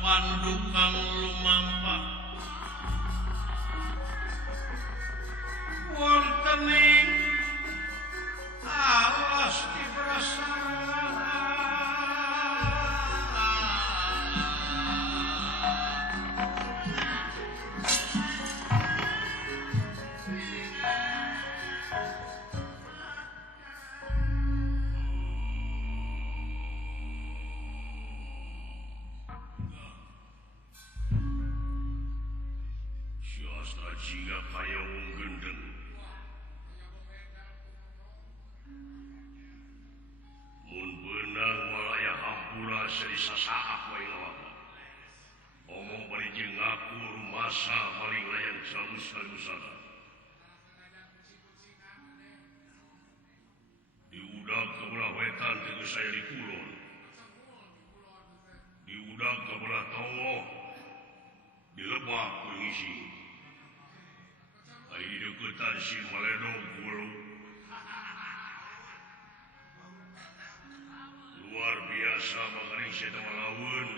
Pandukang lumampa wontening alas diprasana jika kaya wong gendeng mun beunang walaya hampura seri sasaak wae lawan omong bari jeung ngaku rumasa maling layan jamus kalusana diudag ka belah wetan teu saya di kulon diudag ka belah tonggo dilebak pengisi di deketan si Maledong Guru luar biasa mengenai saya melawan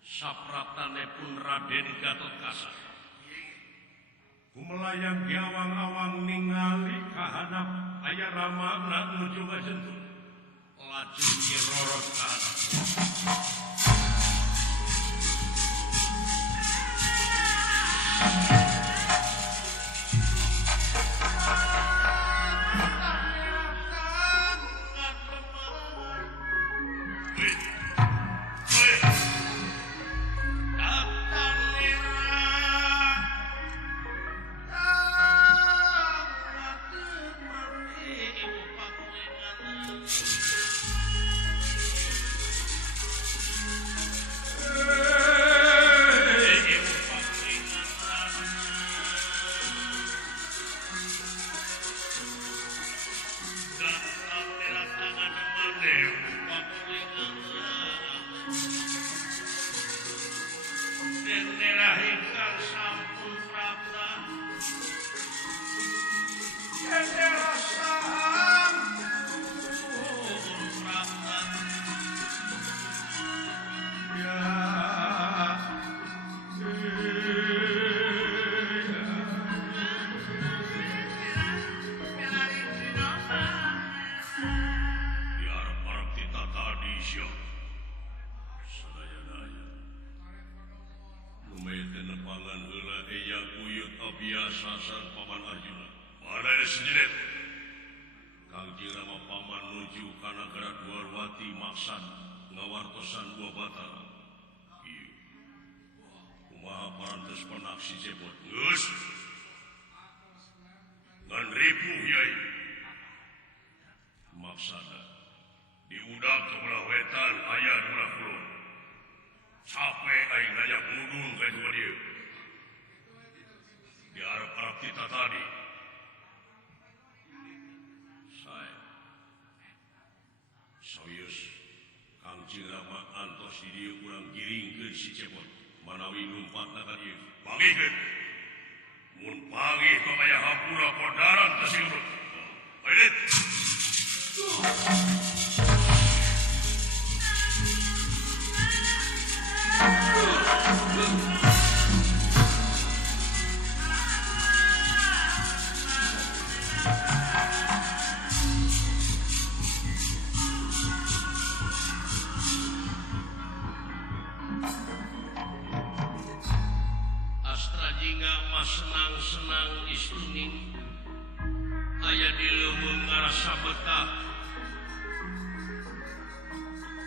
sapratane pun Raden Gatotkaca kumelayang diawang-awang ningali kahanap aya ramana nuju ngajentul laju nyeroros ke atas rasa betah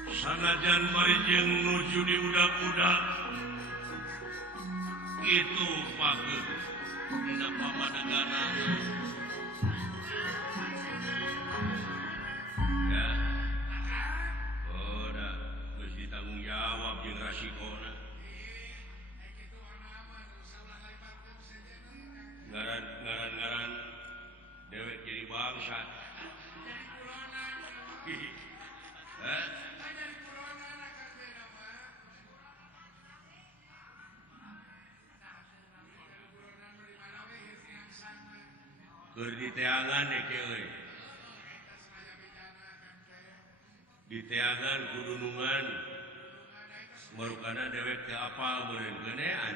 sanajan barijeng nuju di udak-udak itu pageuh dina pamanegana ya dah geus ditanggung jawab jeung rasikona ngaran dewek jadi bangsa keur diteangan euy diteangan kudunungan marukana dewek teu apal meureun geunean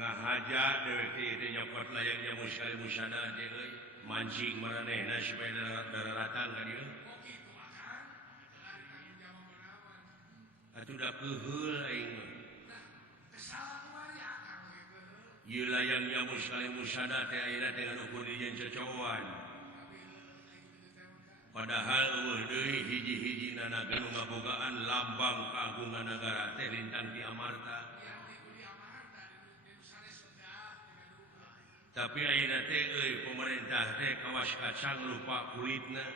ngahaja dewek teh nyokot layang jamu sekali musana euy mancing maranehna supaya daratang ka dieu atuh da keuheul aing ieu layang jamu sekali musana teh ayeuna teh anu kudu dijieun cocoan padahal eueuh deui hiji-hijina naga nu ngabogaan lambang keagungan nagara teh lintang ti amarta tapi ayeuna teh euy pemerintah teh kawas kacang lupa kulitna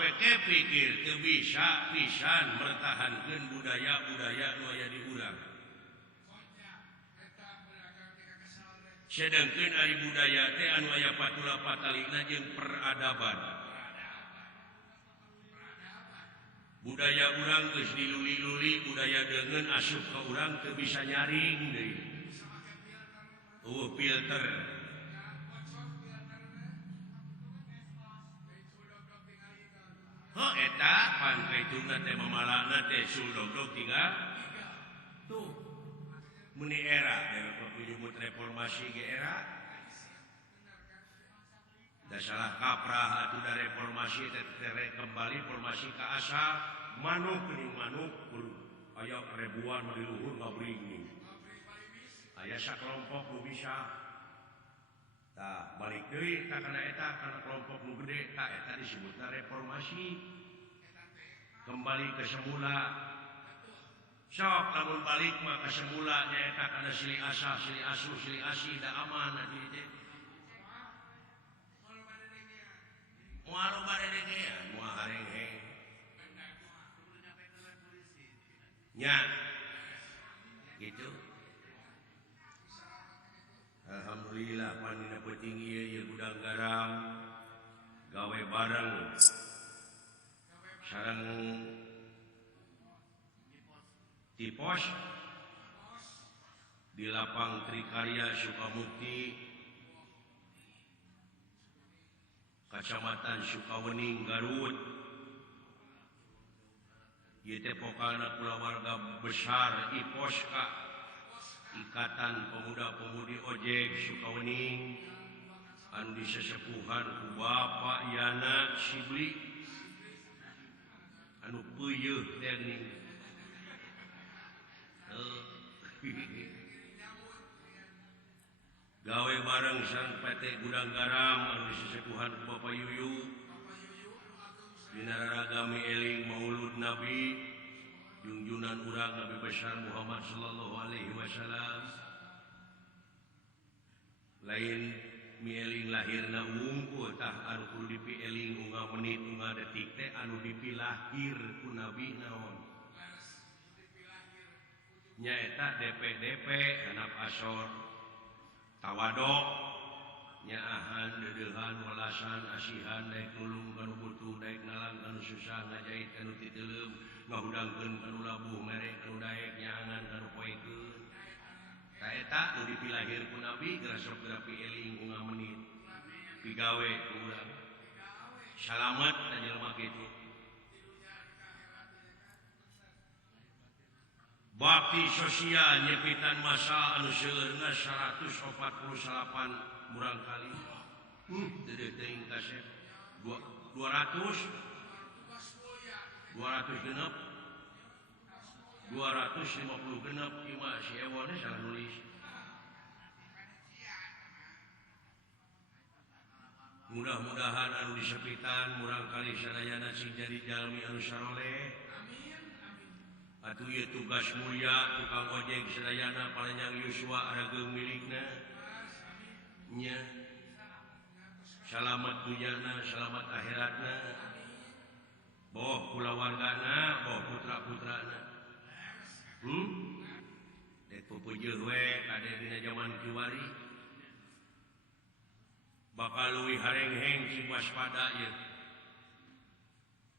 peke pikir teu bisa pisan mertahankeun budaya-budaya nu aya di urang sedengkeun ari budaya teh anu aya patula patalina jeung peradaban budaya urang geus diluli-luli budaya deungeun asup ka urang teu bisa nyaring deui filter eta pan kaituna teh mamalana teh suldog-dog tinggal tuh meni era penyebut reformasi ge era da salah kaprah atuh da reformasi teh kembali formasi ka asal manuk geuning manuk aya ribuan di luhur ngabring aya sakelompok nu bisa tah balik deui ka kana eta kana kelompok nu gede tah eta disebutna reformasi kembali ke semula sok lamun balik mah ka semula nyaeta kana silih asa silih asuh silih asih da aman di teh moal bade dengean moal hareng-heng nya gitu alhamdulillah panina penting ieu gudang garam gawe bareng sareng di pos di lapang Trikarya Sukabukti Kecamatan Sukawening Garut ieu teh pokalna kulawarga besar IPOSKA Ikatan Pemuda-Pemudi Ojek Sukawening anu disesepuhan ku Bapak Yana Sibli anu peuyeul teh geuning gawe bareng sareng PT Gudang Garam anu disesepuhan ku Bapak Yuyu dina raragami eling Maulud Nabi junjunan urang Nabi besar Muhammad sallallahu alaihi wasallam lain mieling lahirna wungkul tah anu kudu dipieling unggal menit unggal detik teh anu dipilahir ku Nabi naon nyaeta DP hanap asor tawadok nyaahan dedeuhan walasan asihan daek nulung kanu butuh daek nalang kanu susah ngajait kanu titeuleum ngahudangkeun kanu labuh mere kanu daek nyaangan kanu poekeun ta eta nu dipilahir ku Nabi geura sok geura pieling unggal menit pigawe ku urang salamet ta jelema kitu bakti sosial nyepitan masa anu seueurna 148 murang kali deudeuh teuing kasep 200 genep 250 genep si Ewon salah nulis. Mudah-mudahan anu disepitan murang kali sadayana sing jadi jalmi anu saroleh. Atuh ieu tugas mulia tukang ojek sadayana panjang yuswa arageung milikna. Nya. Salamet dunyana, salamet akhiratna. Boh kulawargana, boh putra-putrana. Dek pupujeuh we kade dina zaman kiwari. Bakal leuwih harengheng sing waspada ieu.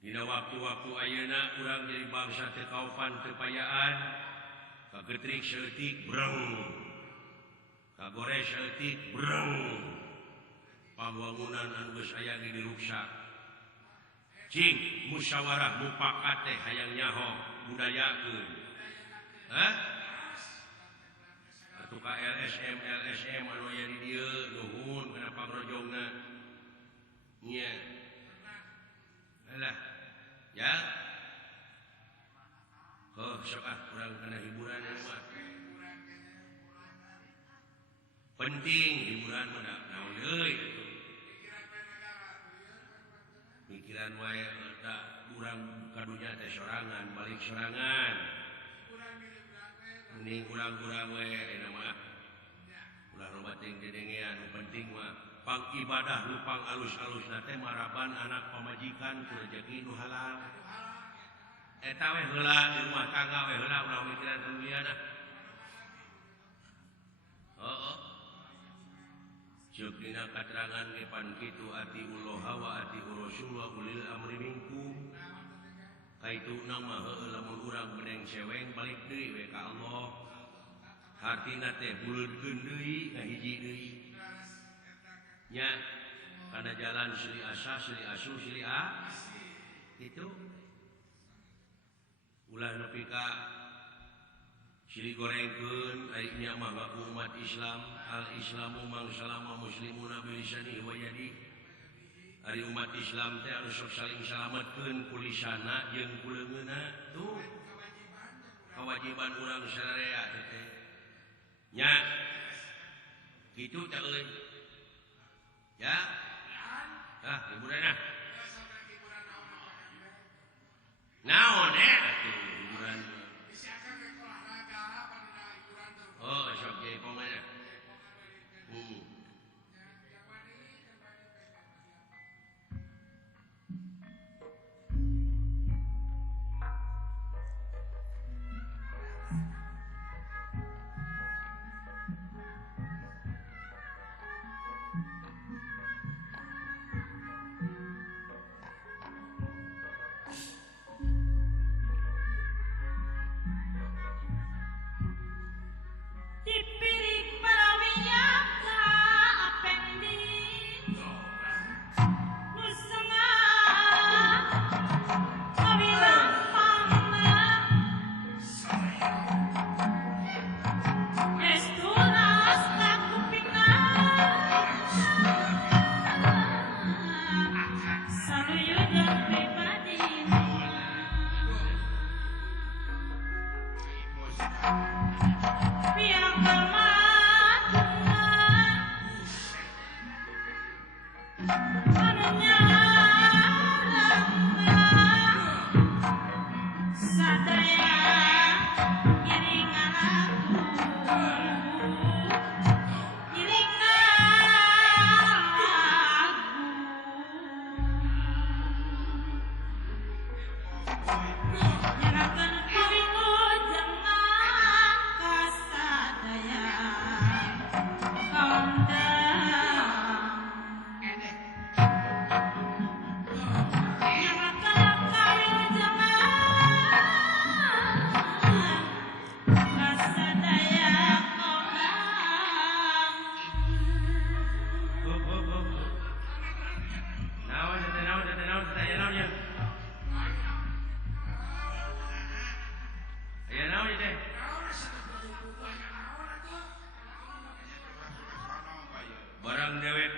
Dina waktu-waktu ayeuna urang jadi bangsa teu kaopan teu payaan, kagetrik saeutik breng. Kagores saeutik breng. Pambangunan anu geus aya ge diruksak. Cing musyawarah mufakat teh hayang nyaho budayakeun. Hah? Atuh ka LSM anu aya di dieu nuhun kana pangrojongna. Nya. Alah. Ya. Oh, sok urang kana hiburan anu mah. Penting hiburan mah naon deui atuh. Pikiran wae da urang kadunya teh sorangan, balik sorangan. Mending urang-urang we dina mah. Ulah loba ting dedengean nu penting mah pang ibadah nu pang alus-alusna teh maraban anak pamajikan ku rezeki nu halal. Eta we heula di rumah tangga we heula ulah mikiran duniana. Heeh. Ceuk dina katerangan ge pan kitu atiullah wa atiur rasul wa ulil amri minkum. Kaituna mah heueuh lamun urang beneng seweng balik deui we ka Allah. Hartina teh buleudkeun deui ngahiji deui. Nya kana jalan silih asa, silih asuh, silih itu ulah nepi ka silih gorengkeun ari nya mah ngaku umat Islam, al-islamu man salama muslimuna bi lisanihi wa yadihi. Ari umat Islam teh anu sok saling salametkeun ku lisanna jeung ku leungeunna tuh kewajiban urang sararea teh. Nya kitu teh euy. Ya. Hiburanna. Naon atuh hiburan. Oh, sok ge pongana.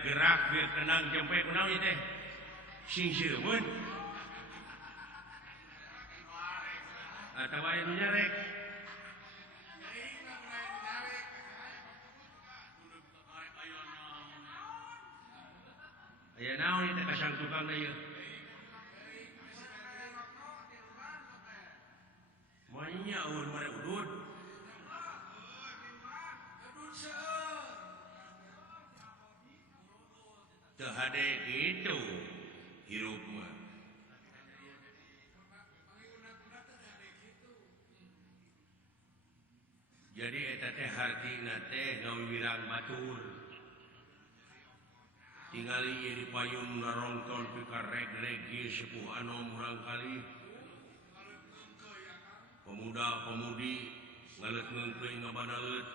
gerak biar tenang jempe kunaon ieu teh sing seueun atawa anu nyarek aya naon ieu teh kasang tukang na ieu moalnya ulun mare udud teu hade kitu hirup mah jadi eta teh hartina teh ngawirang batur tingali ieu di payung narongton pikareg-reg ieu sepuh anom urang kali pemuda-pemudi ngaleut ngeungkeuy ngabanaeut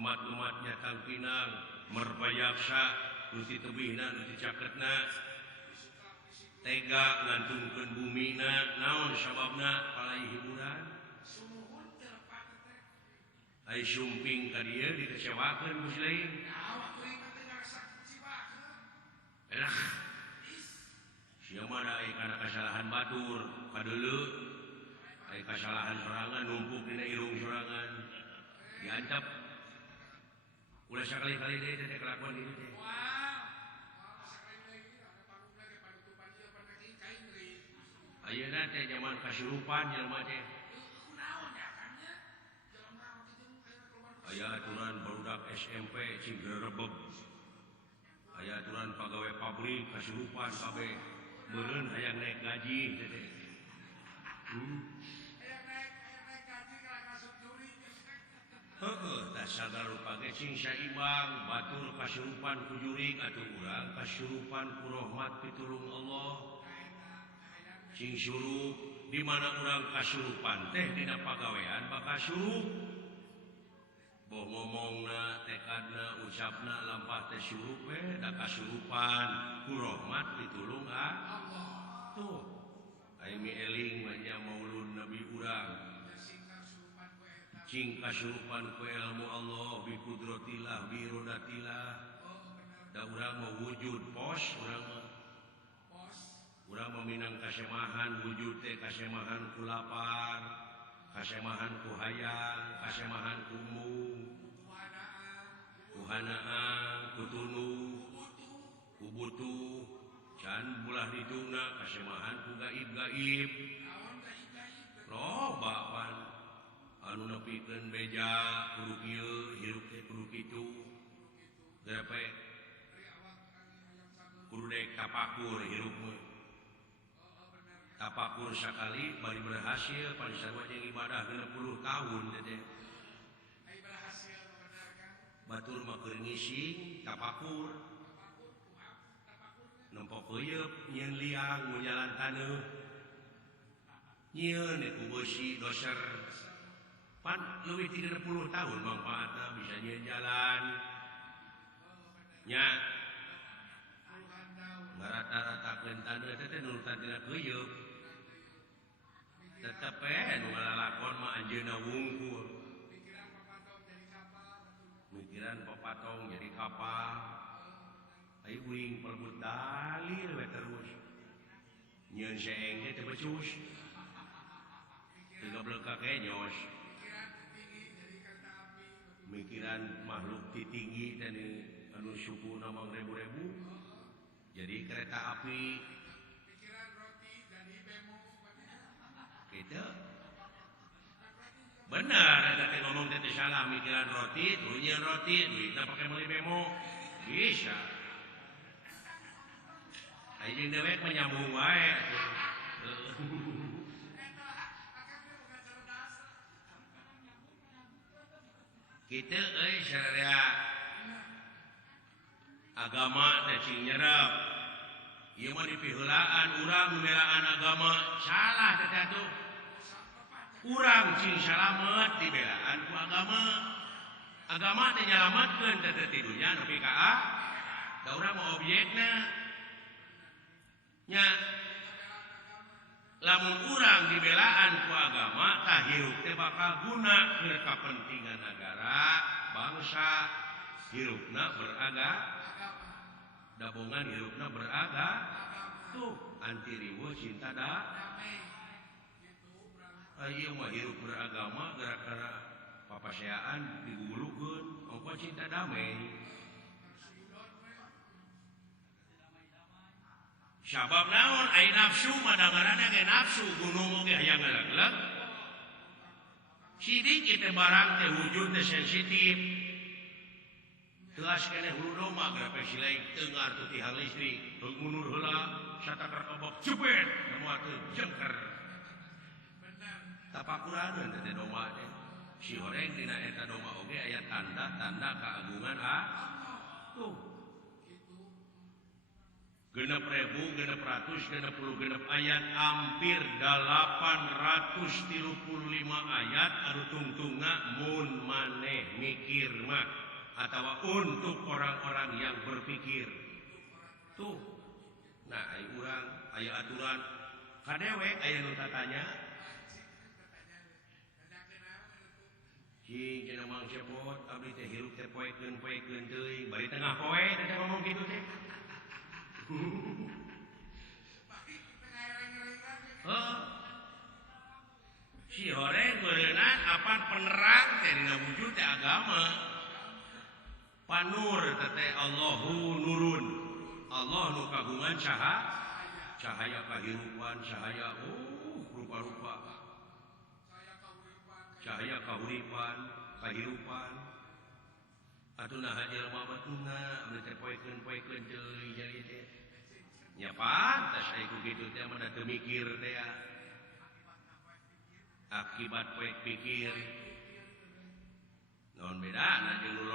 umat-umatnya Kang Pinang merpayaksa nu ti tebihna nu ti caketna tega ngantungkeun bumina naon sababna palai hiburan ai sumping ka dieu dikecewakeun muslim elah sia mah da aya kana kasalahan batur kadeuleu aya kasalahan sorangan numpuk dina irung sorangan diancap ulah sakali-kali deui teh kelakuan kitu teh ayeuna teh zaman kasurupan jelema teh aya aturan barudak SMP cing gerebeg aya aturan pagawe pabrik kasurupan kabeh meureun hayang naik gaji teh teh heeh tah sagarupa ge cing saimbang batur kasurupan ku jurig atuh urang kasurupan ku rahmat pitulung Allah cing surup di mana urang kasurupan teh dina pagawean bakal surup boh ngomongna tekadna ucapna lampah teh surup we da kasurupan ku rahmat pitulung Allah tuh aya mi eling manya maulud nabi urang cing kasurupan ku ilmu Allah bi qudratillah bi irodatillah da urang mah wujud pos urang meminang kasemahan wujud teh kasemahan ku lapar kasemahan ku hayang kasemahan ku mung ku hanaan ku tunu ku butuh can bulah dituna kasemahan ku gaib-gaib loba pan anu nepikeun beja kudu kieu hirup teh kudu kitu gape kudu daek tapakur hirup mah tapakur sakali bari berhasil pada sarua jeung ibadah 60 tahun teh batur mah keur ngising tapakur nempok heuyeub nyieun liang mun jalan taneuh nyieun ku beusi doser pan leuwih ti 60 tahun mangpaatna bisa nyieun jalan nya ngarata-ratakeun taneuh teh nurutan tina heuyeub tetep nu ngalalakon mah anjeunna wungkul mikiran papatong jadi kapal ai uing pelebut dalil we terus nyieun seeng teh teu becus teu gablek ka kenyos mikiran makhluk titinggi dan anu sukuna mah rebu-rebu jadi kereta api gitu benar ada teh ngomong teh salah mikiran roti duitnya roti duitnya pakai meuli bemo bisa aya jeung dewek menyambung wae kitu euy sadaya agama teh cing nyerep ieu mah dipiheulaan urang numelaan agama salah teh atuh urang cing salamet dibelaan ku agama teh nyalametkeun teh ti dunya nepi ka da urang mah objekna nya lamun urang dibelaan ku agama tah hirup teh bakal guna keur kapentingan negara bangsa hirupna beragama dabongan hirupna beragama tuh anti riweuh cinta damai ieu mah hirup beragama gara-gara papaseaan digugulukeun ongko cinta damai sabab naon ai nafsu madangarana ge nafsu gunung ge hayang ngalegleg sidik itu barang teh wujud teh sensitif telas kene hulu doma grepe silai teungar tu tihang listrik teu mundur heula satakar kebok cepet semua teu jengker tapakuraneun teh doma teh si horeng dina eta doma oge aya tanda-tanda keagungan tuh genep ribu, genep ratus, genep puluh, genep ayat, hampir 835 ayat anu tungtunga mun maneh mikir mah atawa untuk orang-orang yang berpikir. Tuh. Nah, aya urang, aya aturan kadewek aya nu tatanya. Cing cenah Mang Sepot abdi teh hirup teh poekeun teuing, bari tengah poe teh ngomong kitu teh. Si horeng berenang apa penerang teh dina wujud teh agama panur teh Allahu nurun Allah nu kagungan cahaya kahirupan cahaya rupa-rupa cahaya kahuripan kahirupan atuna jelema batuna anu teh poekeun deui jadi teh nya pantas aya kitu teh mah teu mikir teh akibat poek pikir naon bedana jeung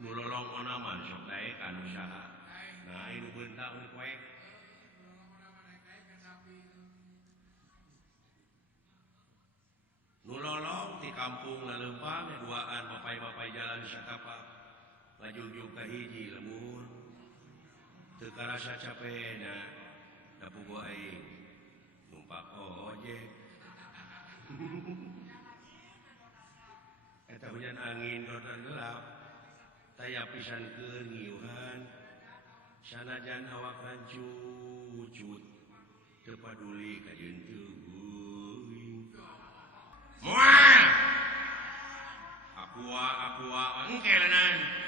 nu lolong onaman sok daek anu saha nah ieu beuntak we poek nu lolong di kampung laleumpang duaan bapai-bapai jalan sakapak ngajungjung ka hiji lembur teu karasa capena da puguh aing numpak ojek eta hujan angin roda gelap taya pisankeun ngiuhan sanajan awak rancucut teu paduli ka jeung teuing moal aqua engke lenan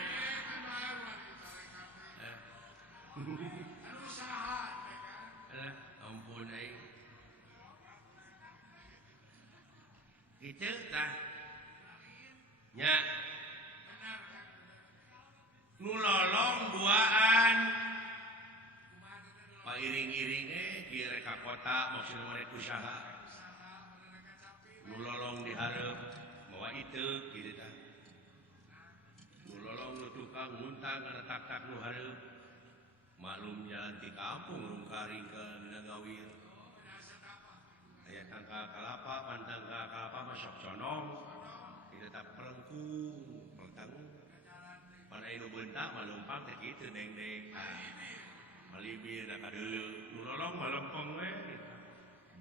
ampun aing kitu tah nya nu lolong duaan pairing-iring kieu rek ka kota maksudna rek usaha nu lolong dihareup mawa iteuk kitu tah nu lolong nu tukang nguntang ngaretak-tak nu hareup maklum jalan di kampung rungkaring ke dina ngawir aya tangka kalapa pantangka kalapa masuk conong kitu tah pelengkung pelentang pan aya nu beuntak malumpang teh kitu deng-deng malibir da kadeuleu nu lolong malempeng we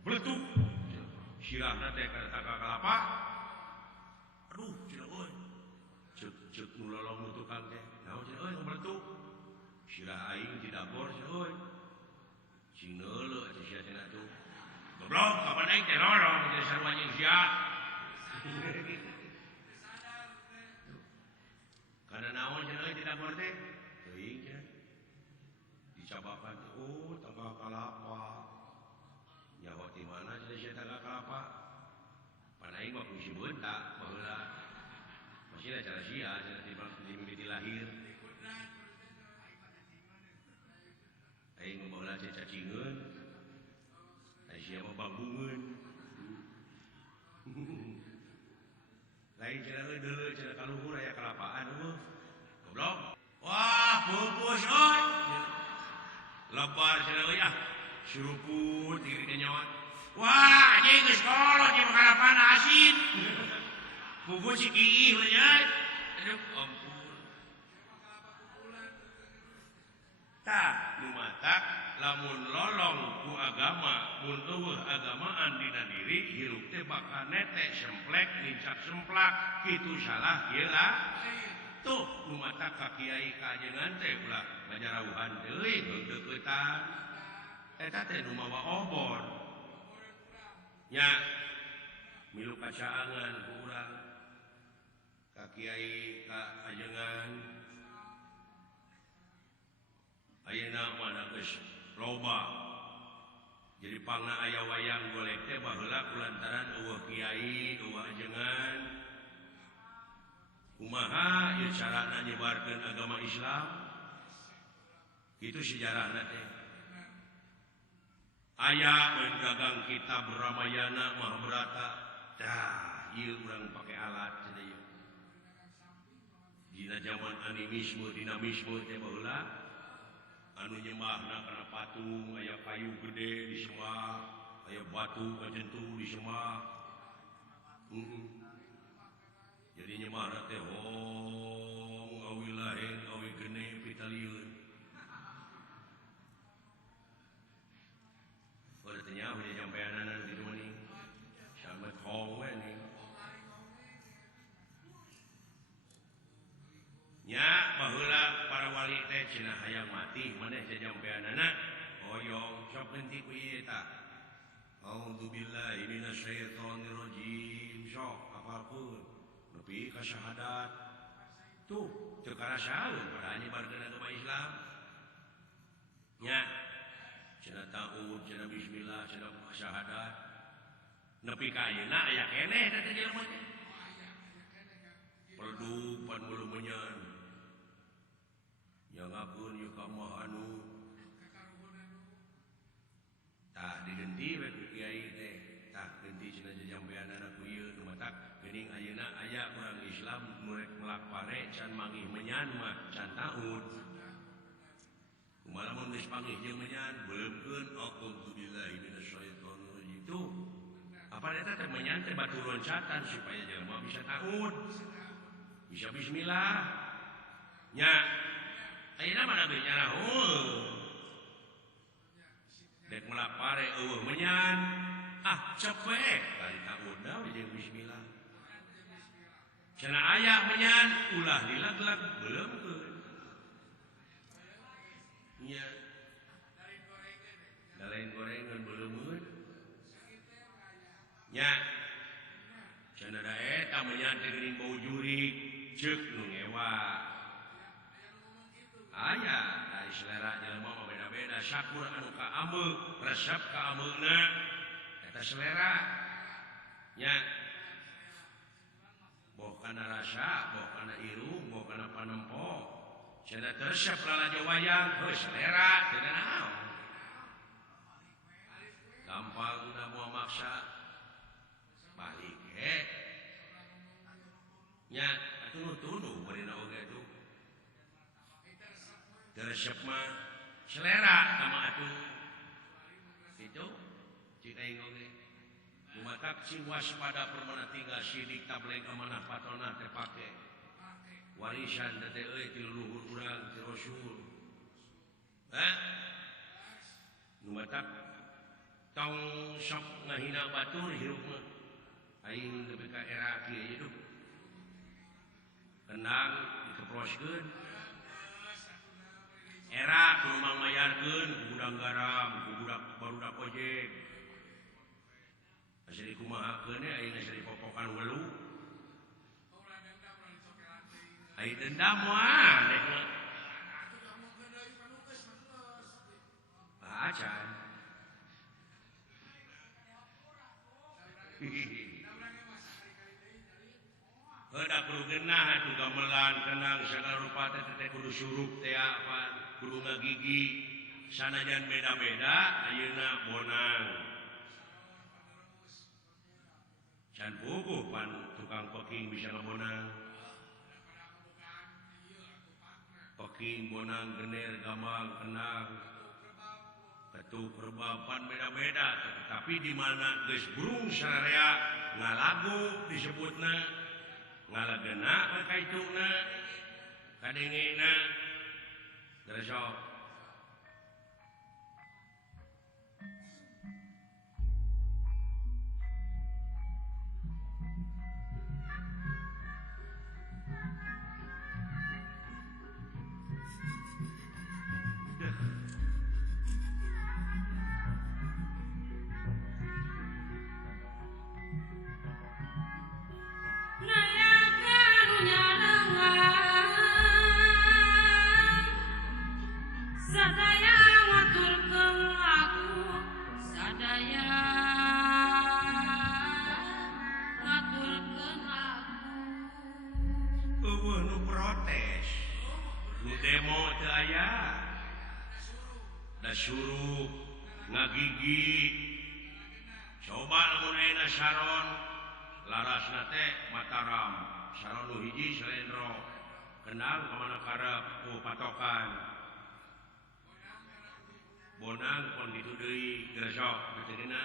bletuk sirahna teh ka tangka kalapa aduh cenah euy ceuk nu lolong nu tukang teh naon cenah euy nu bletuk sirah aing di dapur euy cing neuleuh atuh sia cenah tuh goblok kapan aing teh lolong teh sarua jeung sia kana naon cenah euy di dapur teh teuing cenah dicabakan oh tangga kalapa nyaho ti mana cenah sia tangga kalapa pan aing mah fungsi beuntak baheula masih cara sia cenah di mimiti lahir aing baheula cacingeun ai sia mah bangungeun lain cenah euy deuleu cenah kaluhur aya kalapaan eueuh goblok wah pupus euy lebar cenah euy suruput diri teh nyawa wah anjing geus kolot ieu kalapaan asin pupus si kiih we nya aduh ampun tah nu matak lamun lolong ku agama mun eueuh agamaan dina diri hirup teh bakal netek semplek lincak semplak kitu salah ieu lah tuh nu matak ka kiai kajengan teh ulah ngajarauhan deui deukeutan eta teh nu mawa obor nya milu kacaangan ku urang ka kiai ka kajengan ayeuna mana geus loba jadi pangna aya wayang golek teh baheula kulantaran eueuh kiai eueuh ajengan kumaha ieu carana nyebarkeun agama Islam itu sejarahna teh aya we dagang kitab Ramayana Mahabharata tah ieu urang pake alat cenah ieu dina zaman animisme dinamisme teh baheula anu nyembahna kana patung aya kayu gede disembah aya batu kajentu disembah jadi nyembahna teh hong awi laheng awi gene pitalieun pada tanya udah nyampeanan gitu nih sampai hong we nih nya baheula para wali teh cenah hayang mati maneh jajampeanana hoyong sok henteu ku ieu eta a'udzubillahi minasyaitonir rajim sok apapun nepi ka syahadat tuh teu karasaeun pada nyebarkeun agama Islam nya cenah ta'ud cenah bismillah cenah syahadat nepi ka ayeuna aya keneh teh jelema teh perdu pan mulu menyan yang ngapun yuk kamah anu tak digenti we ku kiai teh tak genti cenah jajampeanana ku ieu nu matak geuning ayeuna aya urang Islam nu rek melak pare can manggih menyan mah can taud kumaha mun geus panggih jeung menyan beuleukeun a'udzubillahi minasyaitonir rajim tuh apa eta teh menyan teh batu loncatan supaya jelema bisa taud bisa bismillah nya ayeuna mana geus nyarah dek melak pare eueuh menyan cepet kali taudna we jeung bismillah cenah aya menyan ulah dilag-lag beuleukeun nya dalain gorengan beuleumeun nya cenah da eta menyan teh geuning bau jurig ceuk nu ngewa aya dari selera jelema mah beda-beda syakur anu ka ameu resep ka ameuna eta selera nya boh kana rasa boh kana irung boh kana panempo cenah resep lalajo wayang heuh selera teu naon gampang da moal maksa balik nya atuh tunu marina oge atuh resep mah selera sama atuh itu cik aing oge lumatak sing waspada permana tinggal sidik tableng amanah patona teh pake warisan teh euy ti leluhur urang ti rasul lumatak tong sok ngahina batur hirup mah aing lebih ka era kieu hidup kendang dikeproskeun era kudu mayarkeun ku budak garam ku budak barudak ojek asli kumahakeun aing asli popokan welu ai dendam wah dekna acan Hedak kudu genah atuh gamelan kenang sagala rupa teh kudu surup teh apa kudu ngagigi sanajan beda-beda ayeuna bonang can puguh pan tukang peking bisa ngabonang peking bonang gener gamang kenang ketuk rebapan beda-beda tapi di mana geus burung sararea ngalagu disebutna ngalagena kaituna kadengena Derajat demo aya suruh ngagigi coba Sharon laras Mataram hiji Selendro kenal kemana karep patokan Bonang pun itu deui gresok beteuna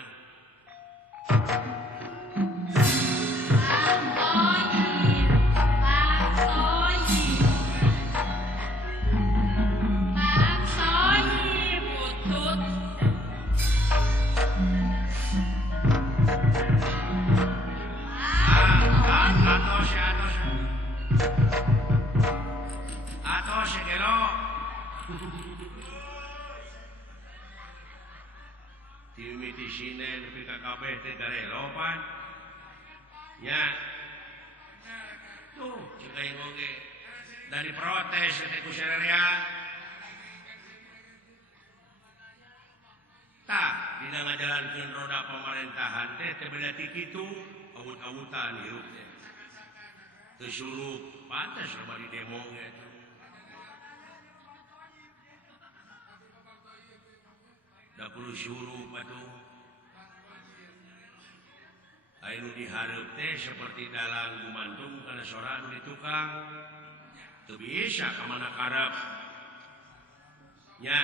Sinen PKKB teh garelopan nya tuh cek aing oge dari protes teh ku sarerean tah dina ngajalankeun roda pemerintahan teh beda ti kitu awut-awutan hirup teh teu suruh pantes loba di demo ge da kudu suruh atuh anu diharap teh seperti dalang gumantung karena soran di tukang teu bisa ka mana karep nya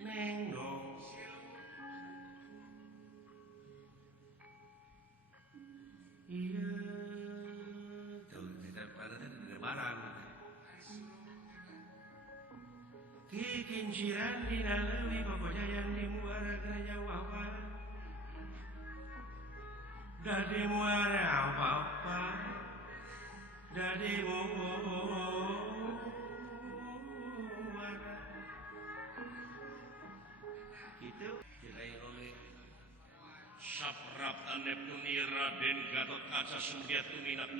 neng dong iya tuh kita pada teh barang kikinciran dina leuwih papajayan di muara gereja wawan dadi muara apa-apa dadi muara itu kirai oleh saprap ane puni Raden Gatot Kaca Sumbiat Tuminat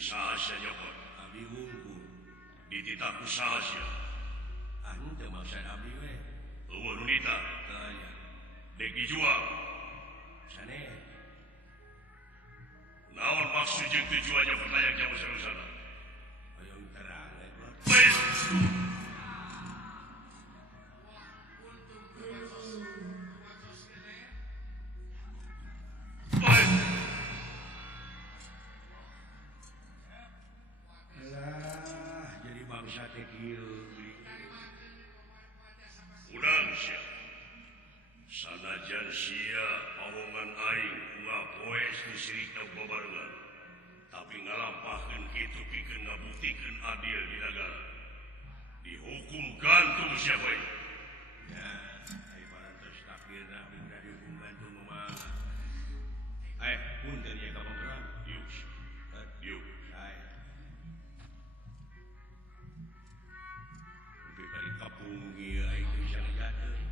Sahasya nyokot abdi wungkul dititaku sahasya anu teu maksud abdi we eueuh nu dita tanya degi jual sane naon maksud jeung tujuannya pertanyaan jamu sarusana hoyong terang sanajan sia pawongan aing ngapoe sirikna babarengan tapi ngalampahkeun kitu pikeun ngabuktikeun adil di nagara dihukum gantung sia bae ya ai parantos takdirna minta dihukum gantung mah punten ya ka panggeram yuk ai tapi kali kapung ieu aing teu bisa ngajadeuh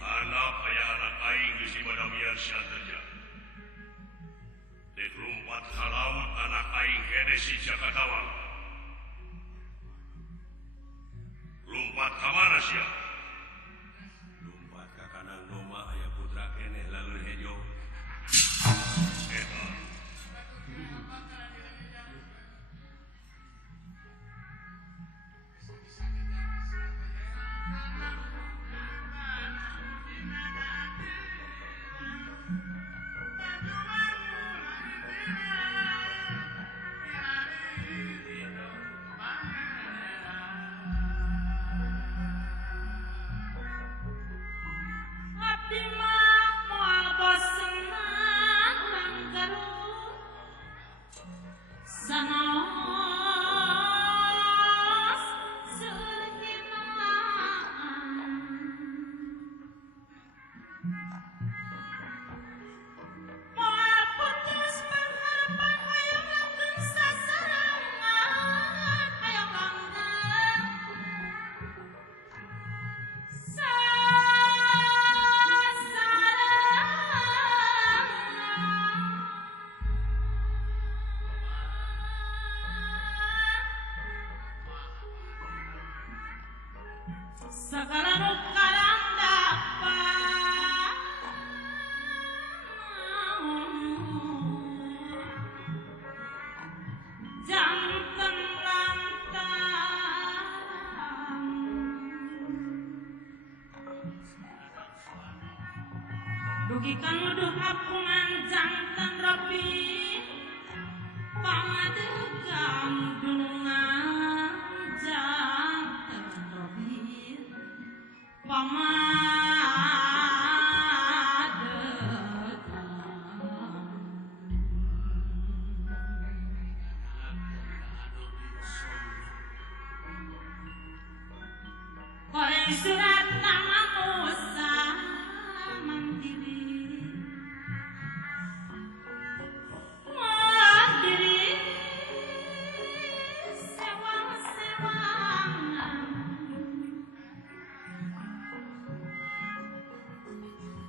dihanap aya anak aing geus dibadamian sia terjang dek lompat ka laut anak aing hede si Jakatawang lompat ka mana sia lompat ka kanang doma Segala nu karandapan janten lantang dugikan nuduh kapungan janten rapi pamadegan dunungan janten rapi Koreng surat nama Musa mandiri sewang-sewangan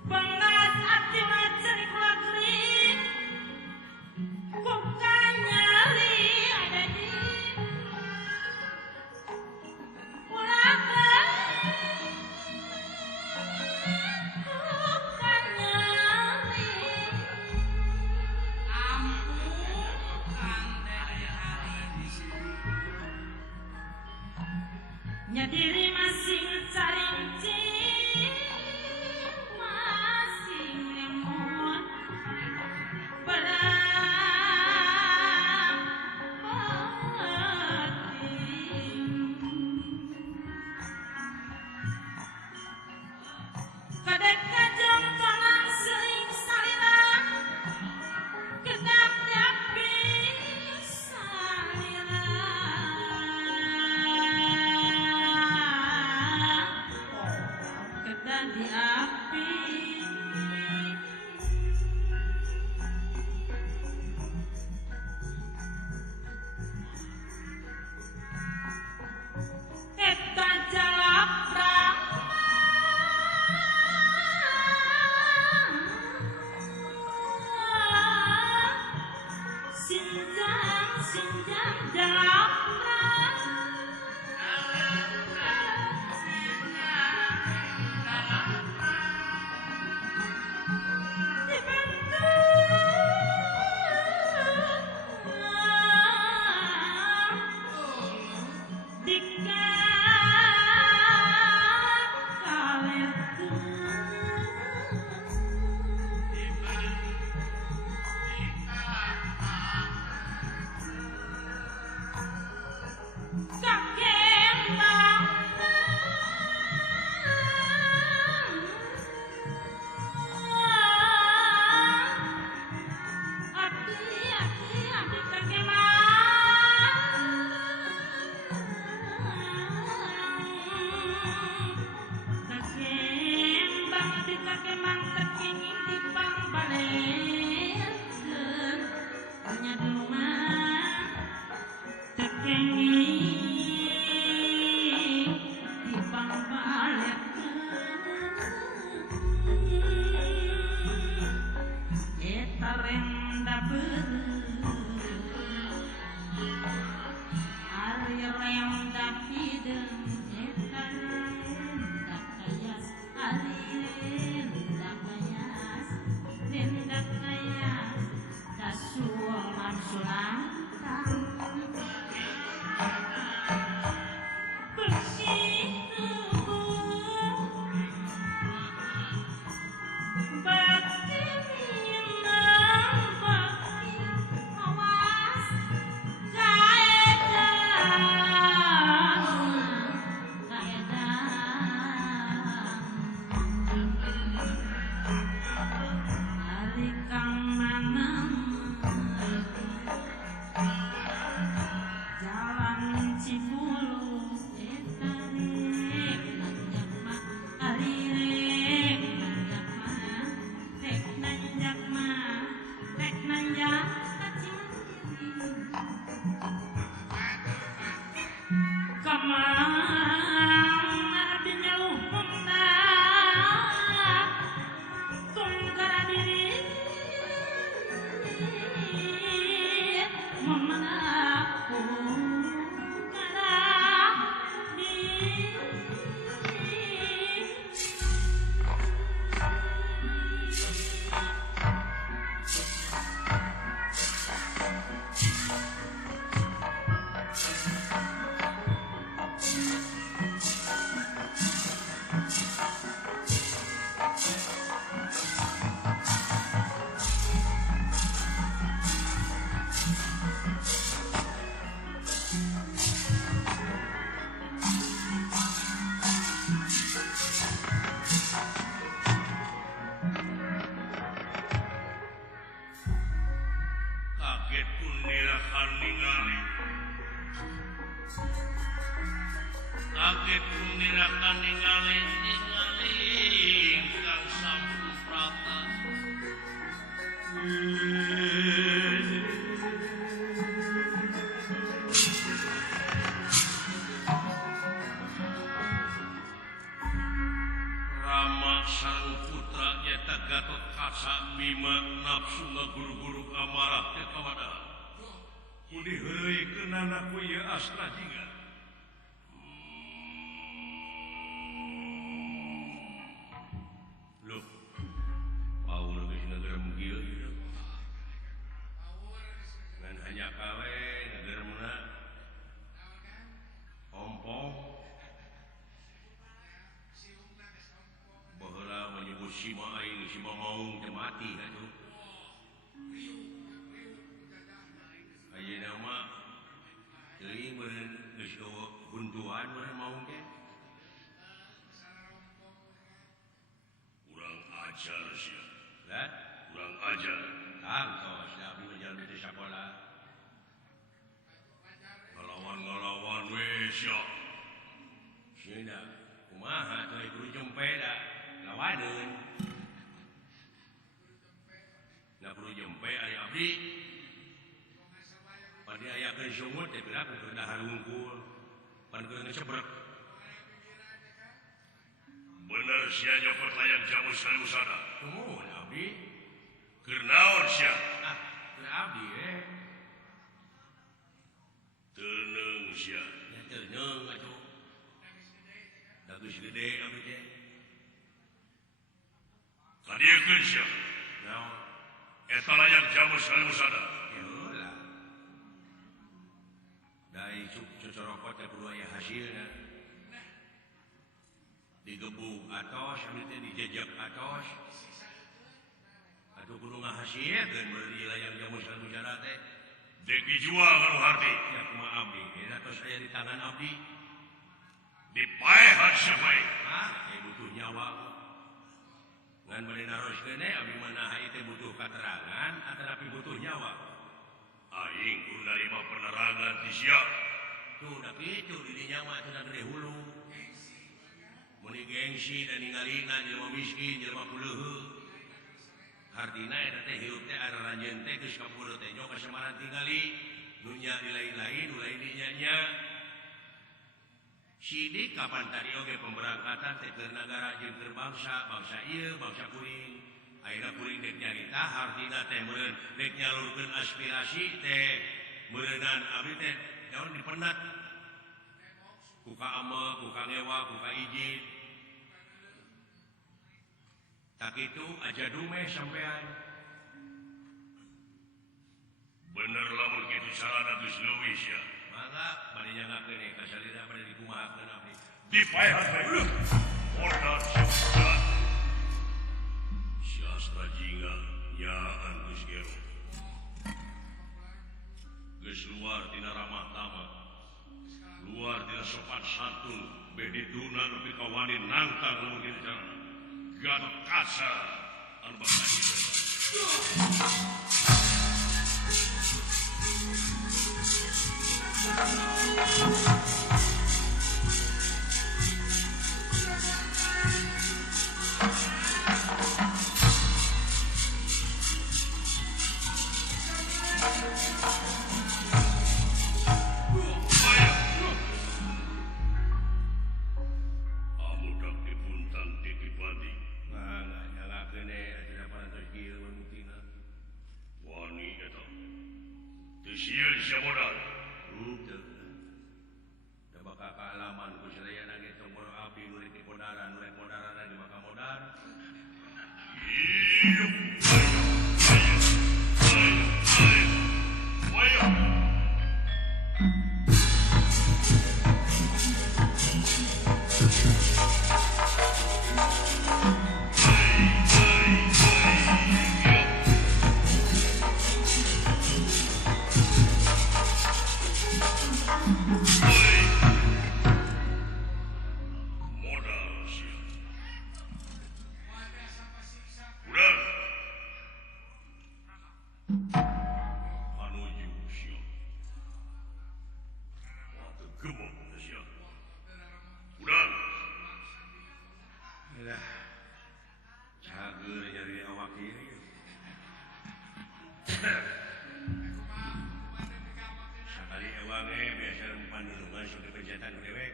pengas ati wajan kelakri kukanya li ada di ulaga kukanya li nyadiri masing carincing masing lemon pedang peting kadek kajong kalang sering salira kedap nyapi salira kedan di api eta jalaprak sinjang jalaprak kaget pun nirakan ningali ingkang sampun prata Rama sang putra nyata Gatot Kaca Bima nafsu ngaguru-guru amarah teh kawadahan kudi heureuikeun anakku ieu asna jiga loh paul geus ngagerem kieu ngan hanya kawe ngageremna ompong baheula menyebut sima aing sima maung teh mati atuh ayeuna mah teuing meureun geus huntuan meureun maung teh kurang ajar sia lah kurang ajar kantos da abdi mah jalmi teh sakola ngalawan we sia sieuna kumaha teh guru jempe da lawadeun na guru jempe ari abdi pada aya ke sungut teh gerak ke dahar wungkul pan keur ngecebrek bener sia nyopot layang jamu salusada nuhun abdi keur naon sia keur abdi teuneung sia nya teuneung atuh da geus gede abdi teh kadiekeun sia naon eta layang jamu salusada dari cucorokot teh kudu aya hasilna digebuk atos abdi teh dijejak atos atuh kudu ngahasilkeun beureun layang jamu salusada teh dek dijual kanu harti ya kumaha abdi eta tos aya di tangan abdi dipaehan sia bae butuh nyawa ngan bade naroskeun abdi mah naha teh butuh katerangan atanapi butuh nyawa aing kudu narima penerangan ti sia tuh da kitu di dinya mah teu gede hulu mun gengsi dan ningalina jelema miskin jelema kuleuheuh hartina eta teh hirup teh araranjeun teh geus kapuluh teh nya kasamaran tingali nu nya di lain-lain nu lain di nya sidik kapan tadi oge pemberangkatan teh keur nagara jeung keur bangsa ieu bangsa kuring ayeuna kuring dek nyarita hartina teh meureun dek nyalurkeun aspirasi teh meureunan abdi teh naon dipenat ku ka ama ku ka ngewa ku ka ijin tak itu aja dume sampean bener lamun kitu salana geus leuwih ya mangga bade nyangakeun ka salira bade dikumahakeun abdi dipaehan bae order syukuran Siastra jingga nyaan geus gero geus luar tina ramah tamah luar tina sopan santun bediduna nepi ka wani nangtang lamun kitu carana Gatot Kaca anu bakal Sieun sia modal. Henteu. Da bakal kaalaman ku sadayana ge tombor abdi nu rek dipodaran, nu rek modaran di bakal modal. Hidup. Ayo. gemuk sia. Urang. Lah. Cager nyari awak ieu. Sakali ewange biasa panulungan sok dipencetan ku dewek.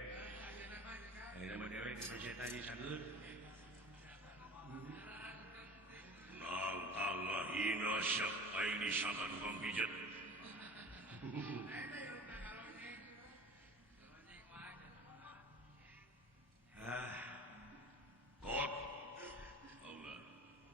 Ayeuna mah dewek dipencetan ieu cager. Nang tangga hina syak aing disangka tukang pijet.